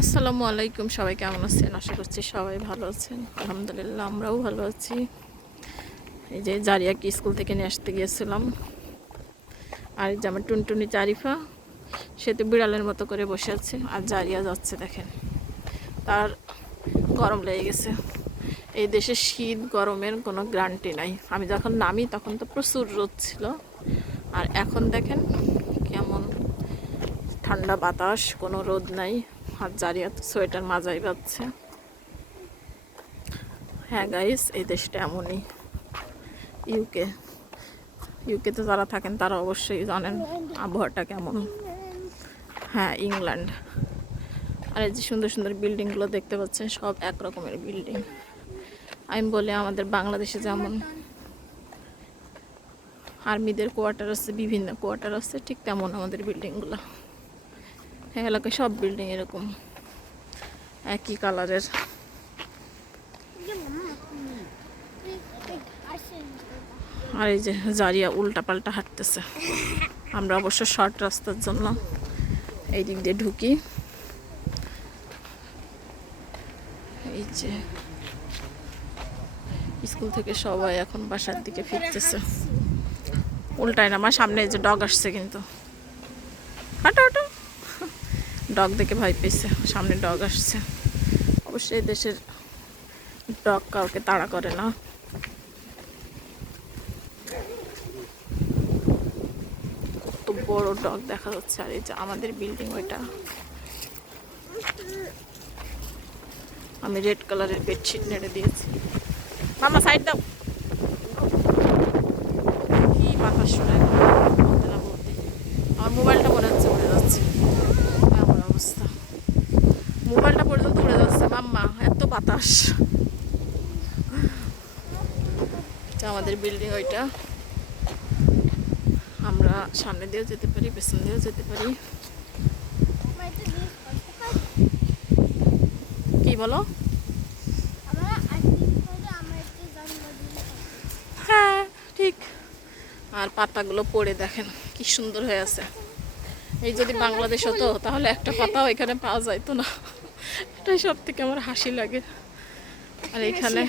আসসালামু আলাইকুম, সবাই কেমন আছেন? আশা করছি সবাই ভালো আছেন। আলহামদুলিল্লাহ, আমরাও ভালো আছি। এই যে জারিয়াকে স্কুল থেকে নিয়ে আসতে গিয়েছিলাম। আর এই যে আমার টুনটুনি চারিফা সে তো বিড়ালের মতো করে বসে আছে, আর জারিয়া যাচ্ছে দেখেন। তার গরম লেগে গেছে। এই দেশে শীত গরমের কোনো গ্যারান্টি নাই। আমি যখন নামি তখন তো প্রচুর রোদ ছিল। আর এখন দেখেন কেমন ঠান্ডা বাতাস, কোনো রোদ নাই। হাত জারিয়া তো সোয়েটার মাজাই পাচ্ছে হ্যাঁ গাইস এই দেশটা এমনই। ইউকে ইউকেতে যারা থাকেন, তারা অবশ্যই জানেন আবহাওয়াটা কেমন। হ্যাঁ ইংল্যান্ড আর এই যে সুন্দর সুন্দর বিল্ডিংগুলো দেখতে পাচ্ছেন, সব এক রকমের বিল্ডিং আমি বলি, আমাদের বাংলাদেশে যেমন আর্মিদের কোয়ার্টার আছে, বিভিন্ন কোয়ার্টার আছে, ঠিক তেমন আমাদের বিল্ডিংগুলো এলাকায় সব বিল্ডিং এরকম, একই কালারের আর এই যে জারিয়া উল্টা পাল্টা হাঁটতেছে। আমরা অবশ্য শর্ট রাস্তার জন্য এই দিক দিয়ে ঢুকি। এই যে স্কুল থেকে সবাই এখন বাসার দিকে ফিরতেছে। উল্টায় না, আমার সামনে এই যে ডগ আসছে কিন্তু। হাঁটো হাঁটো। ডগ দেখে ভয় পেয়েছে। সামনে ডগ আসছে। অবশ্যই দেশের ডগ কাউকে তাড়া করে না। কত বড় ডগ দেখা যাচ্ছে। আর এই যে আমাদের বিল্ডিং ওইটা। আমি রেড কালারের বেডশিট নেড়ে দিয়েছি। মামা সাইড দাও। কি বাতাস শোনায় বলতে না বলতে আমার মোবাইলটা মনে হচ্ছে উড়ে যাচ্ছে এমন অবস্থা মোবাইলটা পর্যন্ত উড়ে যাচ্ছে, মাম্মা, এত বাতাস। আমাদের বিল্ডিং ওইটা। আমরা সামনে দিয়েও যেতে পারি, পেছন দিয়েও যেতে পারি। কি বলো? হ্যাঁ ঠিক। আর পাতাগুলো পড়ে দেখেন, কি সুন্দর হয়ে আছে। এই যদি বাংলাদেশ হতো, তাহলে একটা পাতাও এখানে পাওয়া যাইতো না। এটাই সব থেকে আমার হাসি লাগে। আর এখানে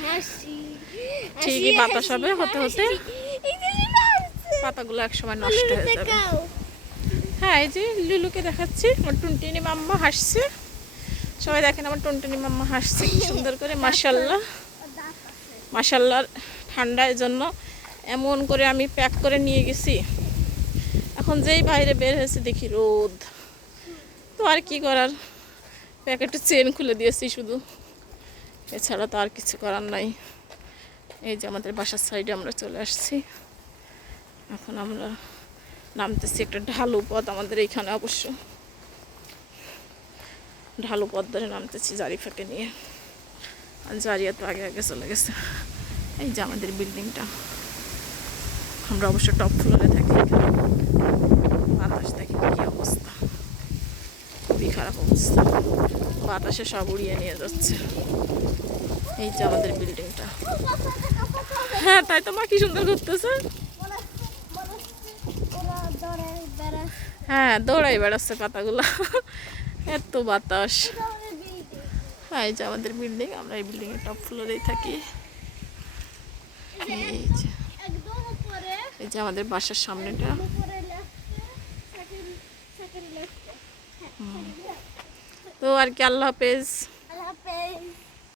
ঠিকই বাতাস হবে হতে হতে। পাতাগুলো একসময় নষ্ট হয়ে যাবে। হ্যাঁ এই যে লুলুকে দেখাচ্ছি আমার টুনটুনি মাম্মা হাসছে। সবাই দেখেন আমার টুনটুনি মাম্মা হাসছে কি সুন্দর করে মাসাল্লাহ মাসাল্লাহ ঠান্ডার জন্য এমন করে আমি প্যাক করে নিয়ে গেছি। এখন যেই বাইরে বের হয়েছে দেখি রোদ। তো আর কি করার? প্যাকেটের চেন খুলে দিয়েছি শুধু। এছাড়া তো আর কিছু করার নাই। এই যে আমাদের বাসার সাইডে আমরা চলে আসছি। এখন আমরা নামতেছি একটা ঢালু পথ আমাদের এইখানে অবশ্য। ঢালু পথ ধরে নামতেছি জারিফাকে নিয়ে। আর জারিয়া তো আগে আগে চলে গেছে। এই যে আমাদের বিল্ডিংটা। আমরা অবশ্য টপ ফ্লোরে থাকি। বাতাস দেখি কি অবস্থা। খুবই খারাপ অবস্থা। বাতাসে সব উড়িয়ে নিয়ে যাচ্ছে। এই যে আমাদের বিল্ডিংটা হ্যাঁ তাই তো মা, কি সুন্দর করতেছে হ্যাঁ দৌড়াই বেড়াচ্ছে পাতাগুলো। এত বাতাস। হ্যাঁ এই যে আমাদের বিল্ডিং আমরা এই বিল্ডিংয়ের টপ ফ্লোরেই থাকি। এই যে আমাদের বাসার সামনেটা। তো আর কি আল্লাহ হাফেজ। আল্লাহ হাফেজ।